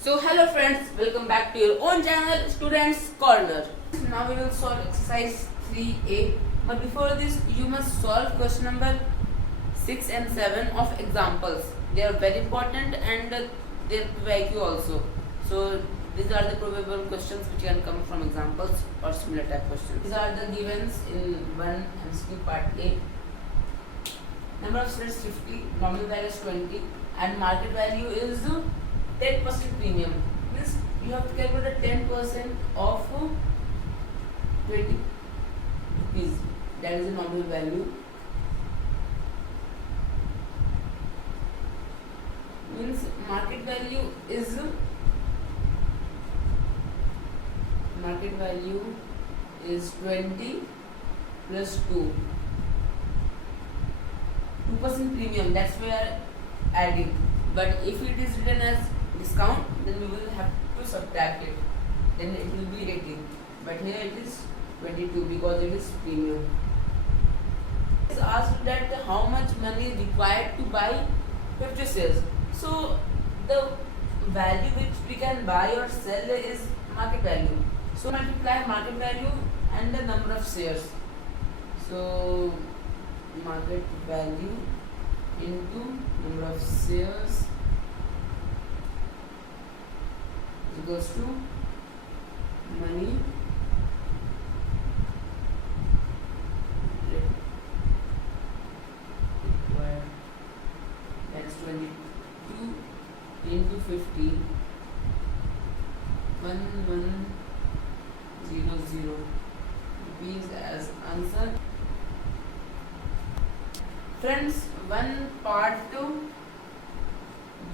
So hello friends, welcome back to your own channel Students Corner. Now we will solve exercise 3A. But before this you must solve question number 6 and 7 of examples. They are very important and they are IQ also. So these are the probable questions which can come from examples or similar type questions. These are the givens in 1 MCQ part A. Number of shares 50, nominal value is 20 and market value is 10% premium. Means you have to calculate 10% of 20 rupees. That is the nominal value. Means market value is 20 plus 2. 2% premium, that's why we are adding. But if it is written as discount, then we will have to subtract it. Then it will be 18. But here it is 22 because it is premium. It is asked that how much money is required to buy 50 shares. So the value which we can buy or sell is market value. So multiply market value and the number of shares. So market value into number of shares equals to money required, that is 22 into 50, 1100 rupees as answer. Friends, one part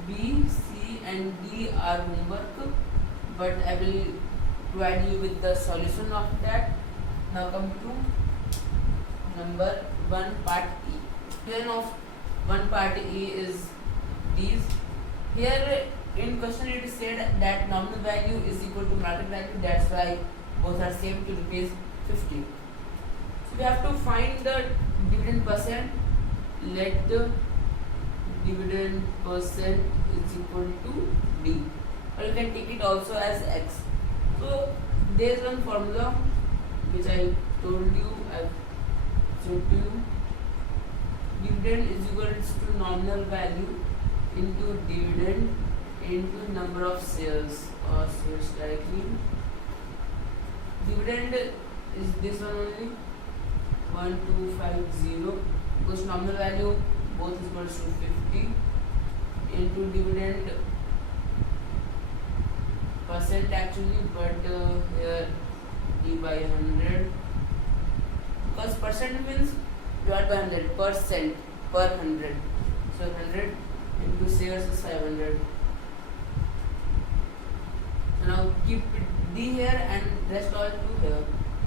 B, C and D are homework, but I will provide you with the solution of that. Now come to number 1 part E. Then of 1 part E is these. Here in question it is said that nominal value is equal to market value, that's why both are same to rupees 50. So we have to find the dividend percent. Let the dividend percent is equal to D, or you can take it also as X. So there is one formula which I told you, I showed to you. Dividend is equal to nominal value into dividend into number of shares or shares directly. Dividend is this one only, 1250, because nominal value both is equal to 50 into dividend percent actually, but here D by 100, because percent means divided by 100, percent per 100, so 100 into shares is 500. So now keep D here and rest all 2 here,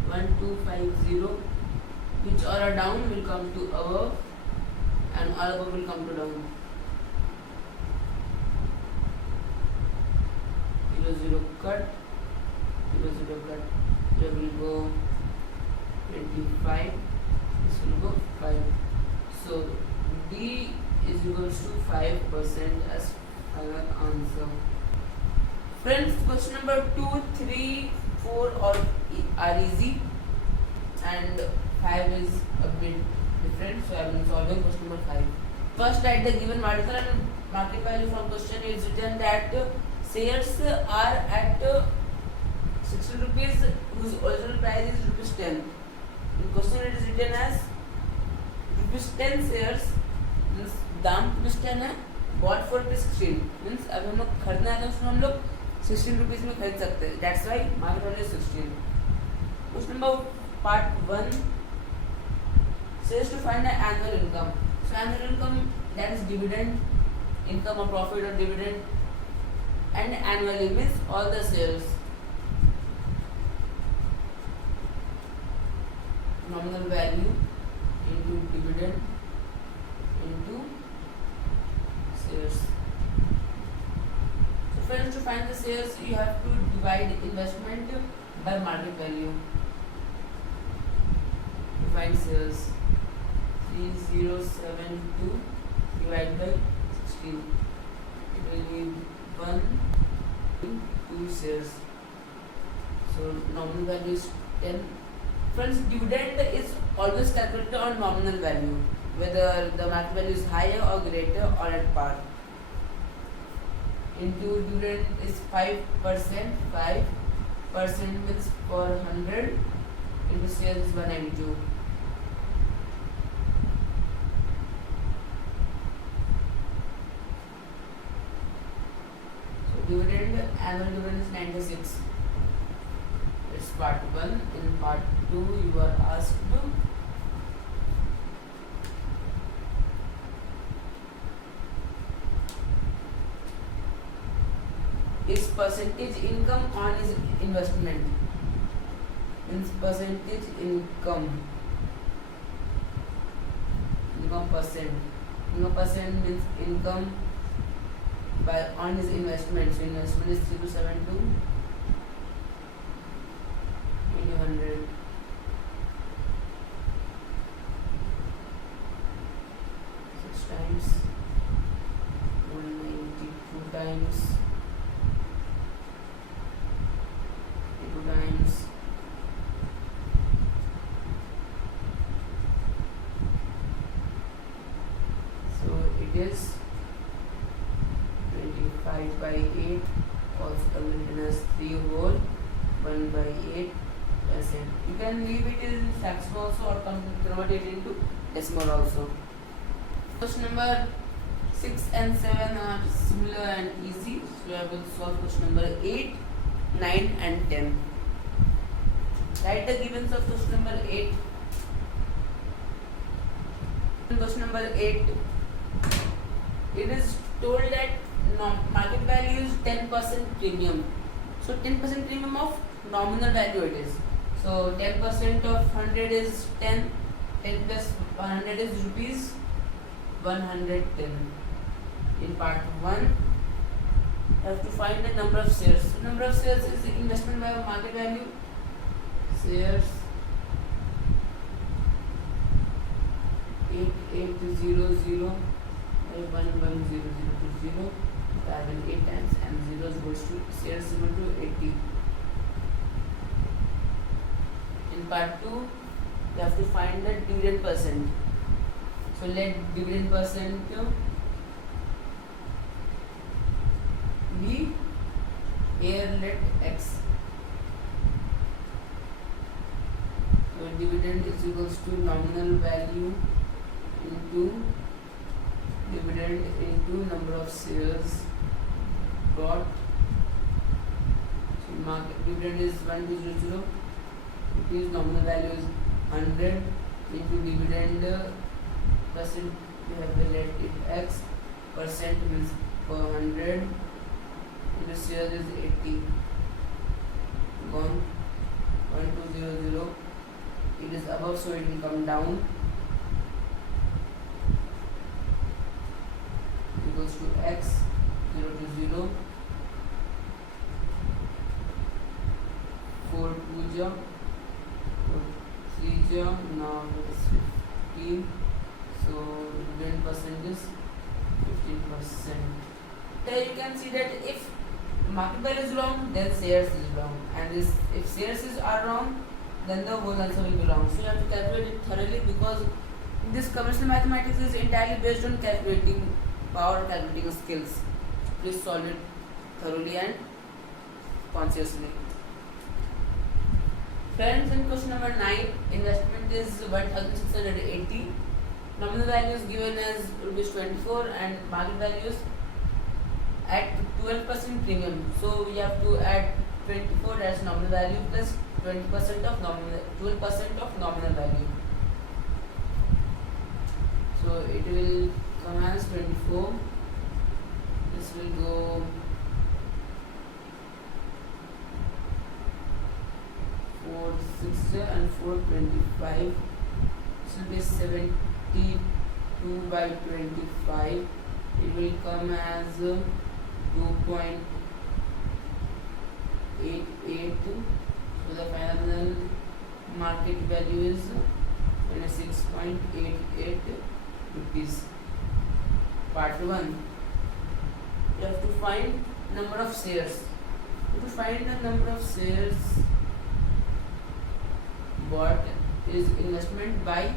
1250, which all are down will come to above and all above will come to down. 0 cut, 0 cut, here will go 25, this will go 5. So D is equals to 5% as final answer. Friends, question number 2, 3, 4 are easy and 5 is a bit different, so I am solving question number 5. First, write the given article and market value. From question is written that shares are at 60 rupees whose original price is rupees 10. In question it is written as rupees 10 shares, means दाम rupees 10 है, bought for rupees 16, means अब हम लोग खरीदना है तो उसमें हम लोग 16 रुपीज में खरीद सकते हैं. That's why market value is 16. Question number part 1 says to find the annual income. So annual income, that is dividend, income or profit or dividend, and annually means all the shares. Nominal value into dividend into shares. So friends, to find the shares you have to divide investment by market value. To find shares, 3072 divided by 16, it will be 1 2 shares. So nominal value is 10. Friends, dividend is always calculated on nominal value, whether the market value is higher or greater or at par. Into dividend is 5%. 5% means per 100 into shares is 192. So dividend, annual dividend is 96. It's part 1. In part 2 you are asked to is percentage income on his investment. Means percentage income percent. Income percent means income by on his investment. So investment is 0.72 into 100. Times 192 times 2 times so it is 25 by 8, also converted as 3 whole 1 by 8%. You can leave it in fraction also or convert it into decimal also. Question number 6 and 7 are similar and easy, so I will solve question number 8, 9 and 10. Write the givens of question number 8. Question number 8, it is told that market value is 10% premium. So 10% premium of nominal value it is. So 10% of 100 is 10. 10 plus 100 is rupees 110. In part 1, you have to find the number of shares. So number of shares is the investment by market value. Shares 8800 by 110020. I will 8 times and 0 goes to shares equal to 80. In part 2, you have to find the dividend percent. So let dividend percent be here, let x. So dividend is equals to nominal value into dividend into number of shares got. So market dividend is 1200. Rupees, nominal value is 100 into dividend percent. We have to let it x. Percent means per 100 into shares is 80. Gone 1200. It is above, so it will come down. Equals to x 0 to 0. 4 2 ja, 3 ja, now it is 15. So dividend percent is 15%. There you can see that if market value is wrong, then shares is wrong, and if shares are wrong, then the whole answer will be wrong. So you have to calculate it thoroughly, because this commercial mathematics is entirely based on calculating power, calculating skills. Please solve it thoroughly and consciously. Friends, in question number 9, investment is 1680. Nominal value is given as rupees 24 and market value is at 12% premium. So we have to add 24 as nominal value plus 20% of nominal 12% of nominal value. So it will come as 24. This will go 4 6 and 425. This will be 72 by 25. It will come as 2.88. So the final market value is 26.88 rupees. Part 1. You have to find number of shares. To to find the number of shares bought is investment by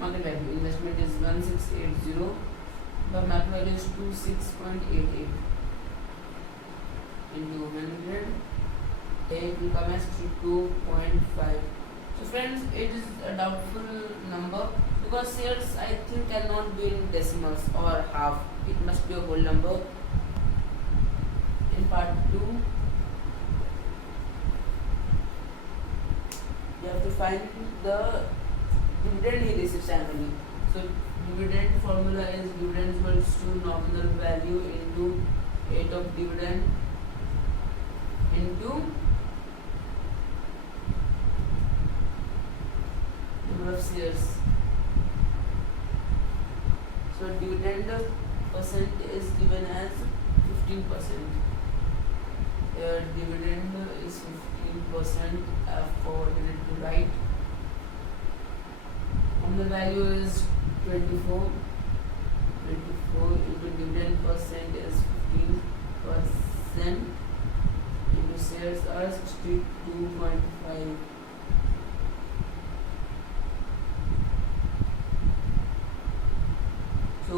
market value. Investment is 1680, but market value is 26.88 into 100. It will come as 2.5. So friends, it is a doubtful number because shares I think cannot be in decimals or half. It must be a whole number. In part 2, you have to find the dividend he receives annually. So dividend formula is dividend equals to nominal value into 8 of dividend into number of shares. So dividend percent is given as 15%. Dividend is 15%. I've forwarded it to right. The value is 24. 24 into dividend percent is 15%. Into shares are 62.5. So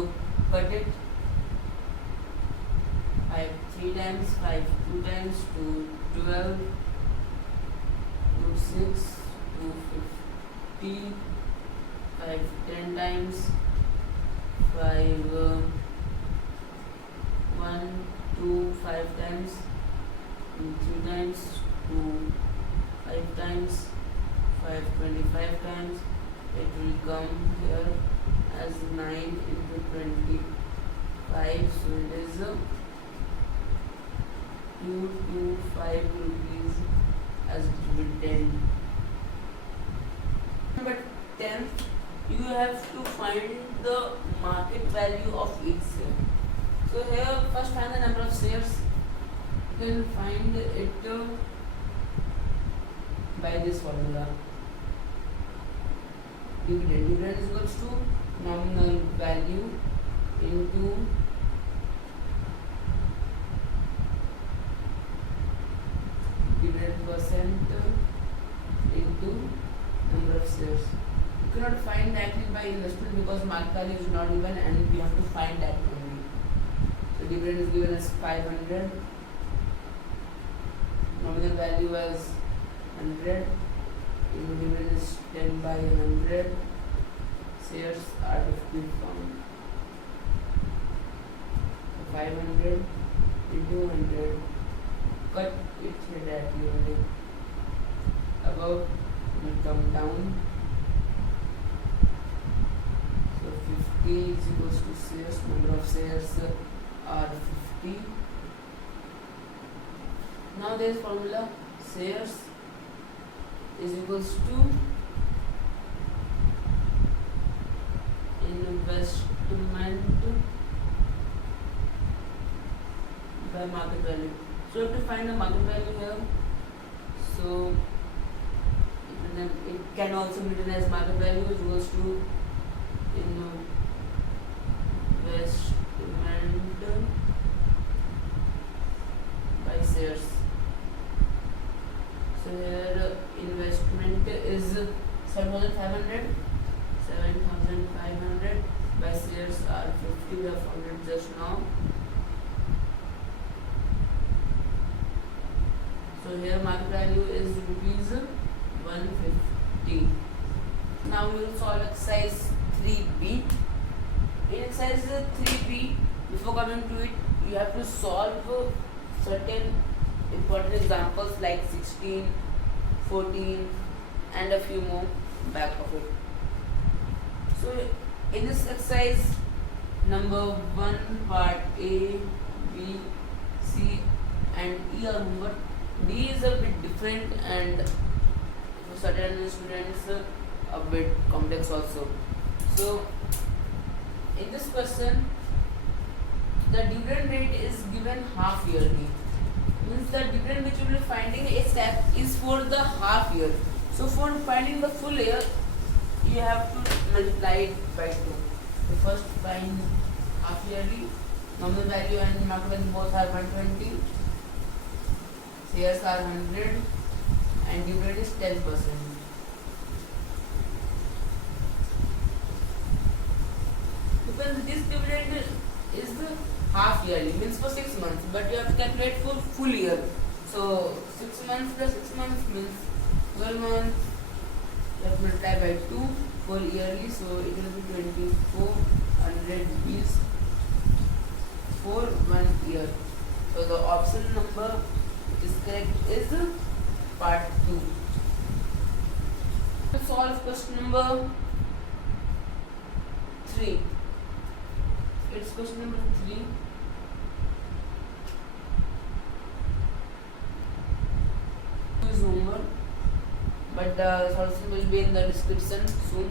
cut it. 5 3 times, 5 2 times, 2 12, 2 6, 2 50, 5 10 times, 5 1 2 5 times, 2 3 times, 2 5 times, 5 25 times. It will come here as 9 into 25. So it is 225 rupees as dividend. Number 10, you have to find the market value of each share. So here first find the number of shares. You can find it by this formula. Dividend is equals to nominal value into dividend percent into number of shares. You cannot find that by investment because market value is not given and we have to find that only. So dividend is given as 500, nominal value as 100, dividend is 10 by 100, shares are 50 found. 500 into 100, cut it directly only. Above will come down. So 50 is equals to shares, number of shares are 50. Now there is formula, shares is equals to investment by market value. So you have to find the market value here. So it can also be written as market value is equals to investment by shares. So here investment is 7,500. 7,500 by shares are 50. We have found it just now. So here market value is rupees 150. Now we will solve exercise 3B. In exercise 3B, before coming to it, you have to solve certain important examples like 16, 14 and a few more back of it. So in this exercise number 1, part A, B, C and E are homework. D is a bit different and for certain students a bit complex also. So in this question the dividend rate is given half yearly. Means the dividend which you will be finding is for the half year. So for finding the full year you have to multiply it by 2. So first find half yearly, nominal value and market value both are 120. shares are 100 and dividend is 10%. Because this dividend is the half yearly, means for 6 months, but you have to calculate for full year. So 6 months plus 6 months means 12 months. You have to multiply by 2 for yearly, so it will be 2400 rupees for 1 year. So the option number which is correct is part 2. To solve question number 3. It's question number 3. Is homework, but the solution will be in the description soon.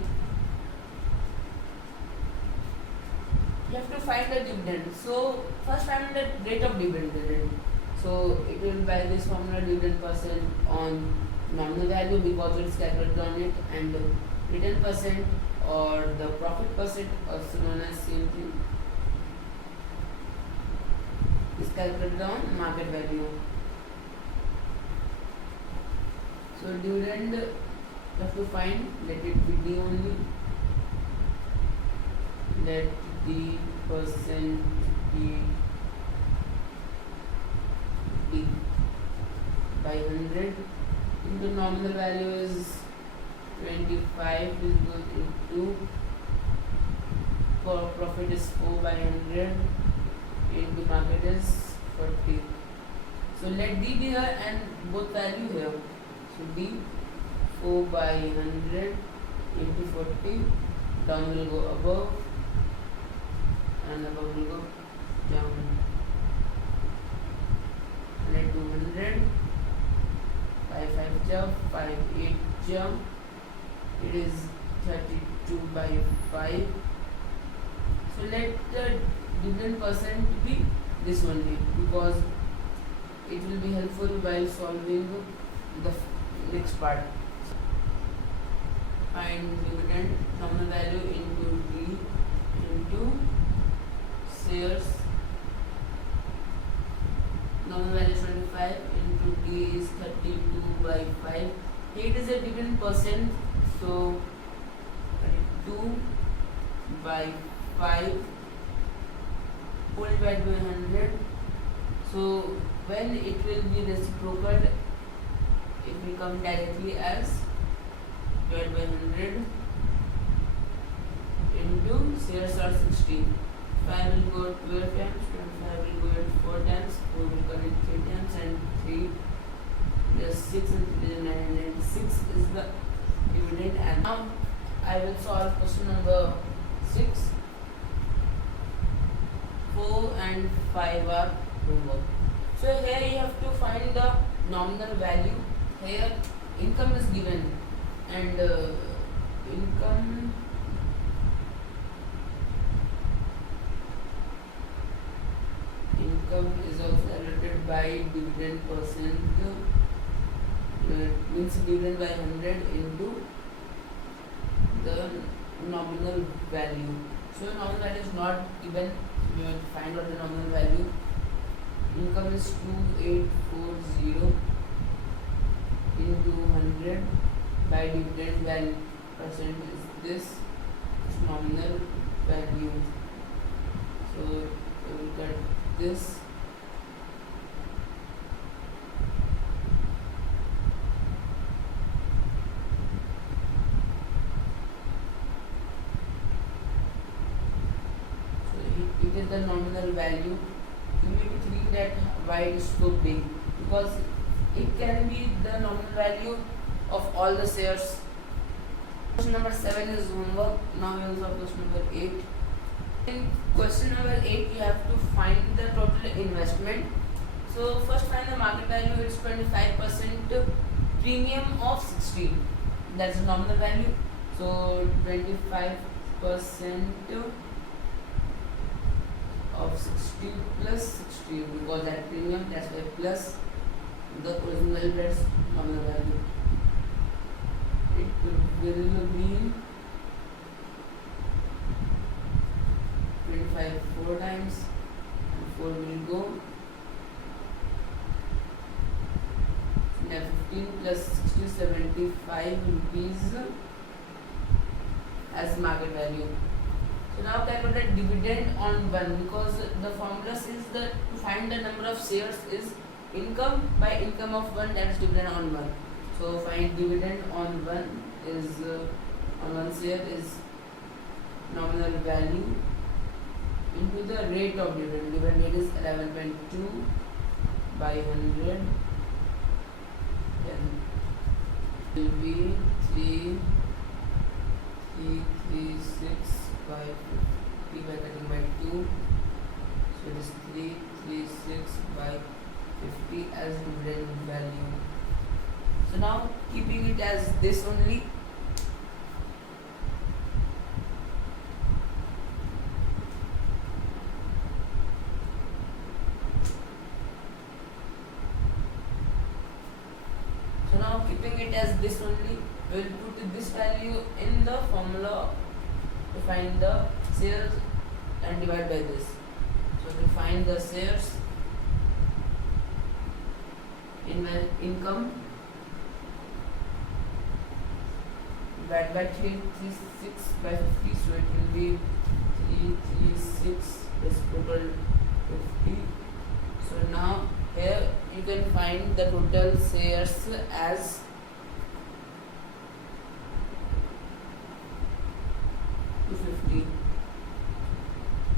You have to find the dividend. So first find the rate of dividend. So it will by this formula dividend percent on nominal value because it is calculated on it, and return percent or the profit percent, also known as same thing, is calculated on market value. So dividend you have to find, let it be D only, let the percent be D by 100 into nominal value is 25 is equal into for profit is 4 by 100 into market is 40. So let D be here and both value here. So D 4 by 100 into 40, down will go above and above will go down. Let 200, 5 5 jump, 5 8 jump, it is 32 by 5. So let the dividend percent be this only because it will be helpful while solving the next part. Find dividend nominal value into D into shares. Nominal value is 25 into D is 32 by 5. Here it is a dividend percent, so 32 by 5 whole divided by 100. So when it will be reciprocal, it will come directly as divided by 100 into shares are 16. 5 will go 12 times, 25 will go 4 times, 4 will come in 3 times, and 3 plus 6 and 3 is 9, and 6 is the dividend. And now I will solve question number 6. 4 and 5 are homework. So here you have to find the nominal value. Here income is given, and income is also calculated by dividend percent, means dividend by 100 into the nominal value. So nominal value is not given, you have to find out the nominal value. Income is 2840 into 100 by dividend value percent is this nominal value. So we will cut this. So it is the nominal value. You may be thinking that why it is so big, because it can be the nominal value of all the shares. Question number 7 is homework. Now we will solve question number 8. In question number 8, you have to find the total investment. So first find the market value. It's 25% premium of 16. That's the nominal value. So 25% of 60 plus 60, because that premium, that's why plus the original plus nominal value. It will be 25 4 times, and 4 will go 15 plus 60, 75 rupees as market value. So now calculate dividend on 1, because the formula is the to find the number of shares is income by income of 1, that is dividend on 1. So find dividend on 1 is on 1 share is nominal value into the rate of dividend. Dividend rate is 11.2 by 100, then will be 336 by 50 by cutting by 2, so it is 336 by 50 as dividend value. So now keeping it as this only, we will put this value in the formula to find the shares and divide by this. So to find the shares in income, divide by 336 by 50, so it will be 336 is total 50. So now here you can find the total shares as 250.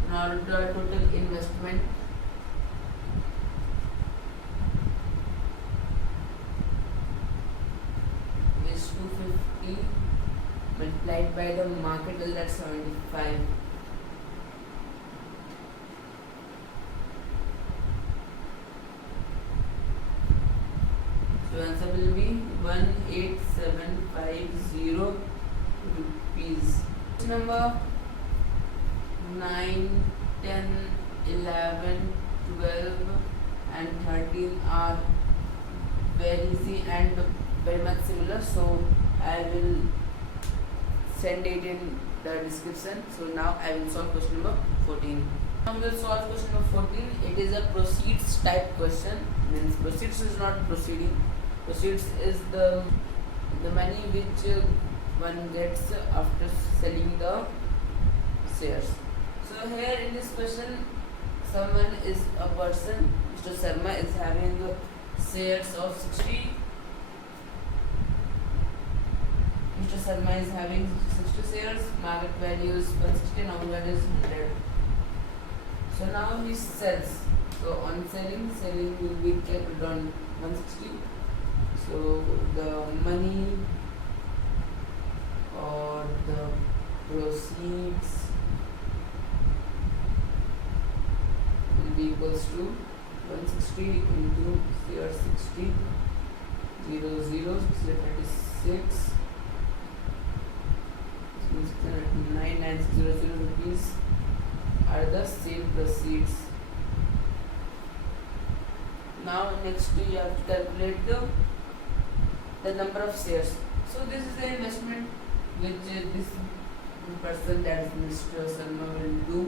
Now the total investment is 250 multiplied by the market value, that's 75. So answer will be 18750 rupees. Number 9, 10, 11, 12 and 13 are very easy and very much similar, so I will send it in the description. So now I will solve question number 14. Now we will solve question number 14. It is a proceeds type question. Means proceeds is not proceeding. Proceeds is the money which one gets after selling the shares. So here in this question, someone is a person, Mr. Sharma is having shares of 60. Mr. Sharma is having 60 shares, market value is 160, nominal value is 100. So now he sells. So on selling will be kept on 160. So the money or the proceeds will be equals to 160 into 60, 0, 0, 36, 9,900 rupees are the sale proceeds. Now next you have to calculate the number of shares. So this is the investment which this person, that is Mr. Sharma, will do.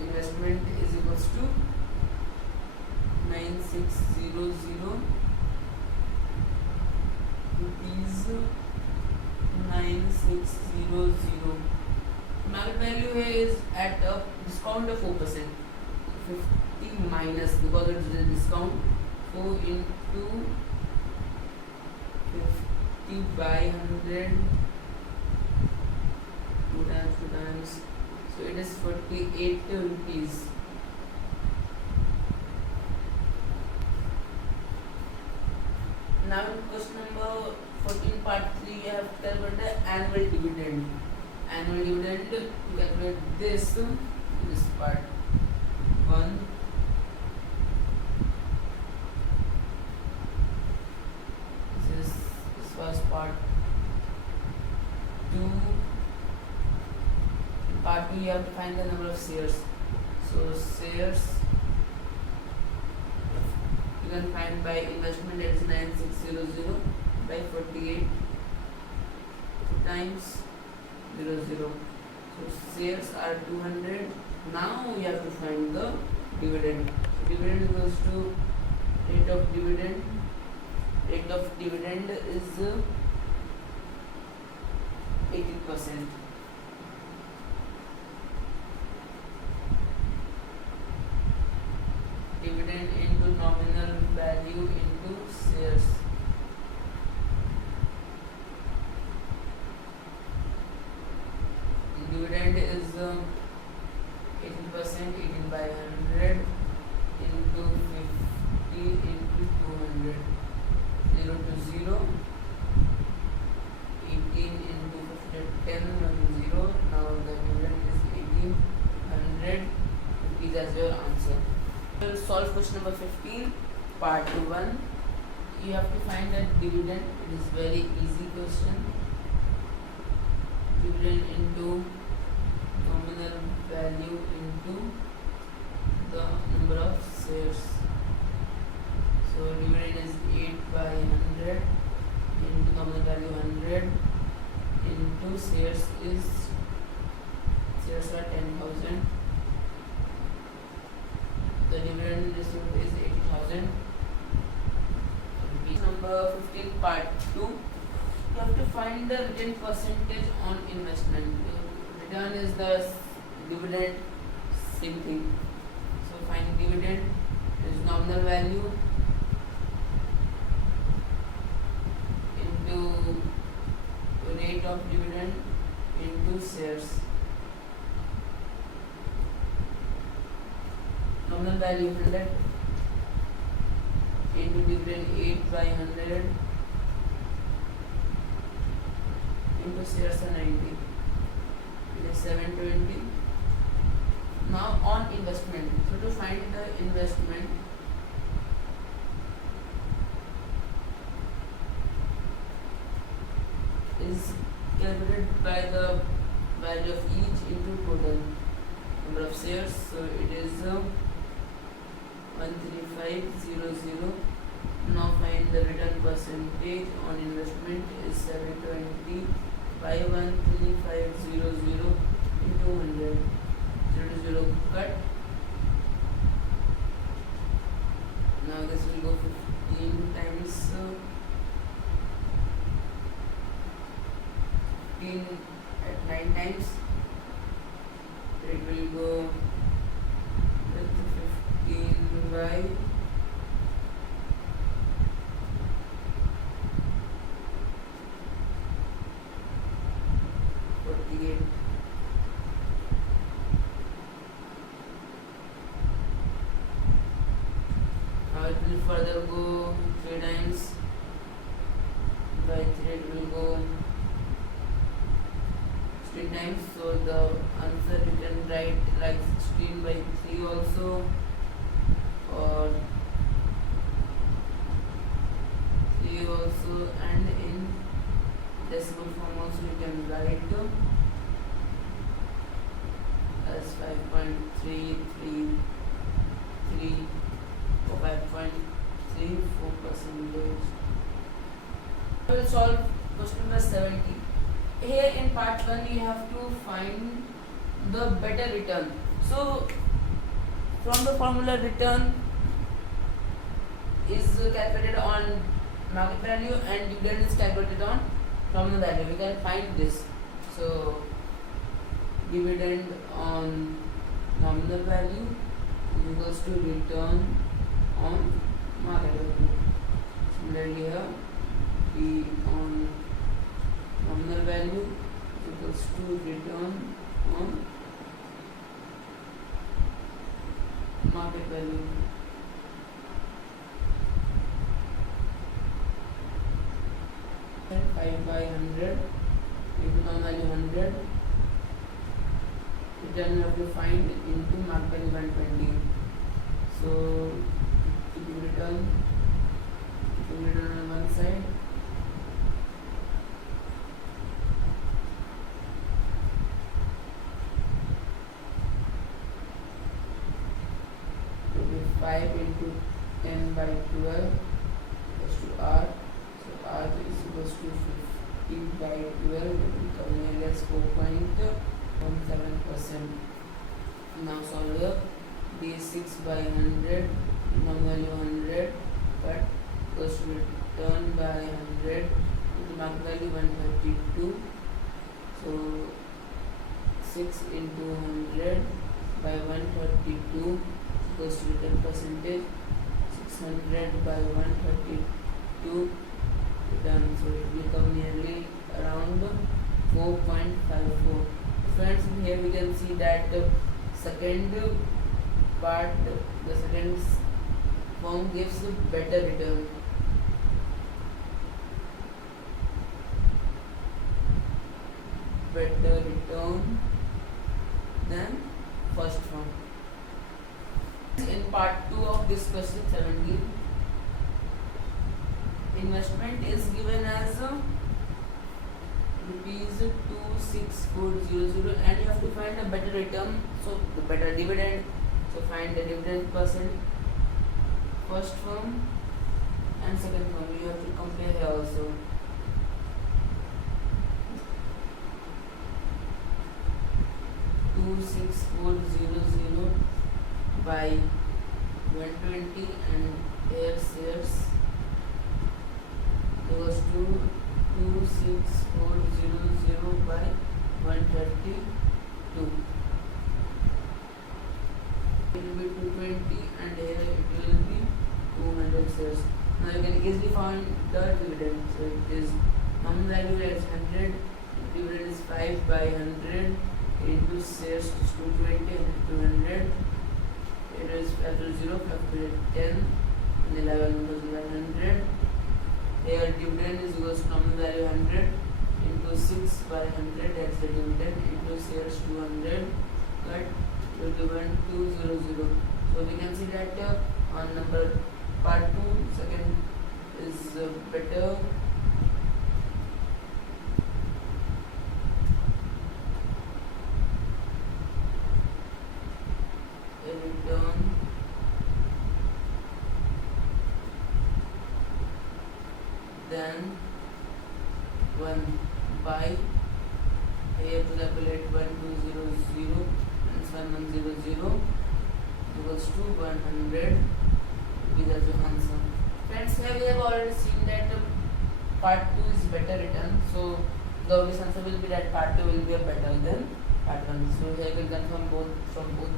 Investment is equals to 9600 rupees 9600. Market value here is at a discount of 4%. 50 minus, because it is a discount, 4 into 50 by 100, 2 times, so it is 48 rupees. Now in question number 14 part 3 you have to calculate the annual dividend. Annual dividend, to calculate this part 1, this first part 2, part 2 you have to find the number of shares. So shares you can find by investment, that is 9600 by 48 times 00. So shares are 200. Now we have to find the dividend. Dividend equals to rate of dividend. Rate of dividend is 18%. Dividend into nominal value into shares. Dividend is 18%, 18 by 100 into 50 into 200. 0 to 0. 18 into 50, 10, 1, 0. Now the dividend is 1800. It is as your answer. We will solve question number 15, part 1. You have to find a dividend. It is very easy question. Dividend into nominal value into the number of shares. So dividend is 8 by 100 into nominal value 100 into shares are 10,000. The dividend received is 80,000. Number 15, part 2. You have to find the return percentage on investment. Return is the dividend, same thing. So find dividend is nominal value into rate of dividend into shares. Nominal value 100 into dividend 8 by 100 into shares are 90. It is 720. Now on investment. So to find the investment, is calculated by the value of each into total number of shares. So it is 13500. Now find the return percentage on investment is 720 by 13500 into 100. 0 to 0 cut. Now this will go 15 times 15 at 9 times. It will go with 15 by 48. Now it will further go 3 times by 3. It will go 16 times. So the answer you can write like 16 by 3 also, or 3 also, and in decimal form also you can write as 5.333 or 5.34%. We will solve question number 70. Here in part 1 you have to find the better return. So from the formula, return is calculated on market value and dividend is calculated on nominal value. We can find this. So dividend on nominal value is equals to return on market value. Similarly here, P on nominal value is equals to return on market value. And 5 by 100 into nominal value 100. Return you have to find into market value 120. So keeping return on one side. It will be 5 into 10 by 12 equals to R. So R is equals to 50 by 12. It will come near as 4.1. 7%. Now solve the d6 by 100, nominal value 100, but goes to return by 100, into market value 132. So 6 into 100 by 132 goes to return percentage. 600 by 132 return, so it will become nearly around 4.54. Friends, here we can see that second part, the second form gives a better return. Better return than first form. In part 2 of this question 17, investment is given as rupees 26400 and you have to find a better return, so the better dividend. So find the dividend percent, first firm and second firm. You have to compare here also. $26400 by 120 and here shares goes to 26400 by 132. It will be 220 and here it will be 200 shares. Now you can easily find the dividend. So it is nominal value is 100, dividend is 5 by 100 into shares is 220 and 200. It is 5 to 0, 5 to 10 and 11 goes to 100. Here dividend is equals to nominal value 100 into 6 by 100, that's the dividend, into shares 200, but it will be 1200. So we can see that on number part 2, second is better. Return than 1 by, here to calculate 1200 and 1100 equals to 100. These are the answer. Friends, here we have already seen that part 2 is better return. So the obvious answer will be that part 2 will be better than part 1. So here we will confirm both from both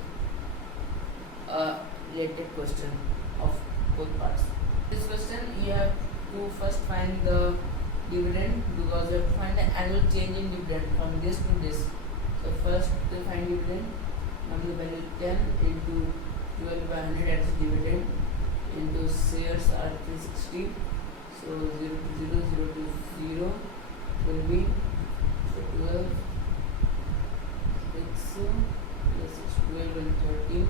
related question of both parts. This question you have to first find the dividend, because you have to find the annual change in dividend from this to this. So first to find dividend, nominal value 10 into 12 by 100, that's dividend, into shares are 360. So 0 to 0, 0 to 0 will be 12, 6 plus 12 and 13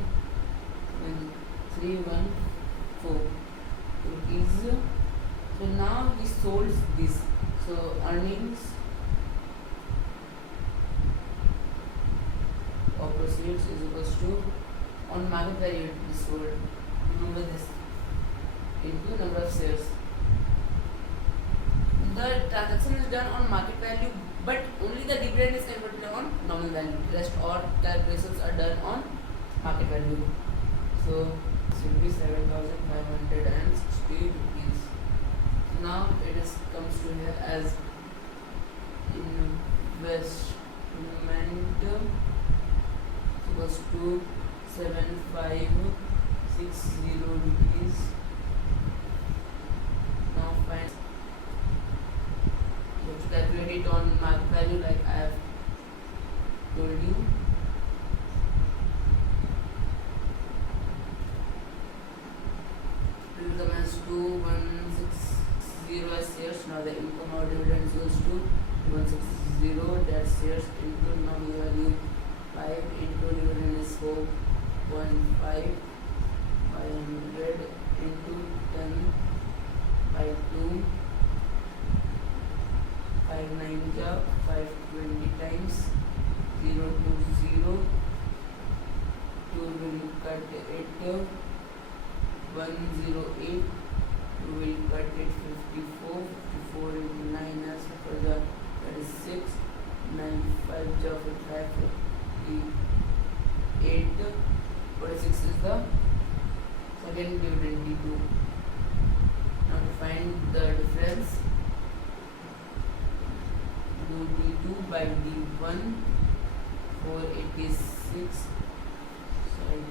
and 314 rupees. So now he sold this. So earnings or proceeds is equals to, on market value it is sold. Remember this, into number of shares. The transaction is done on market value, but only the dividend is converted on nominal value. Rest all calculations are done on market value. So it will be 7,560 rupees. Now it is comes to here as investment equals to 7,560 rupees. Now find, you have to calculate it on market value like I have told you. Income as 2160 as shares. Now the income or dividend is equals to 160, that shares into nominal value 5 into dividend is 4.5 by 100 into 10 by 2, 5 9 520 times 0 to 0, 2 will cut it 108, we will cut it 54, 54 into 9 as for the, that is 6, 9 5 55, again dividend d2. Now to find the difference, do d2 by d1, 486, sorry,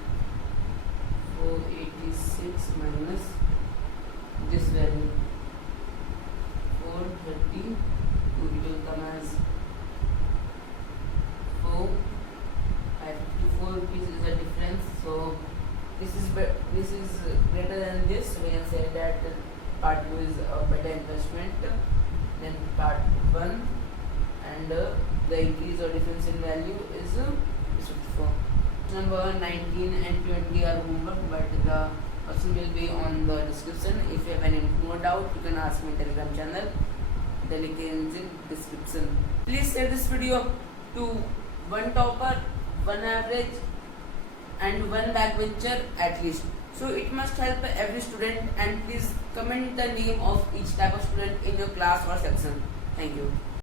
486 minus this value, 432, it will come as 554 rupees is the difference. So this is greater than this, so we can say that part 2 is a better investment than part 1, and the increase or difference in value is 54. Number 19 and 20 are homework, but the question will be on the description. If you have any more doubt, you can ask me in Telegram channel. The link is in description. Please share this video to one topper, one average, and one backbencher at least. So it must help every student, and please comment the name of each type of student in your class or section. Thank you.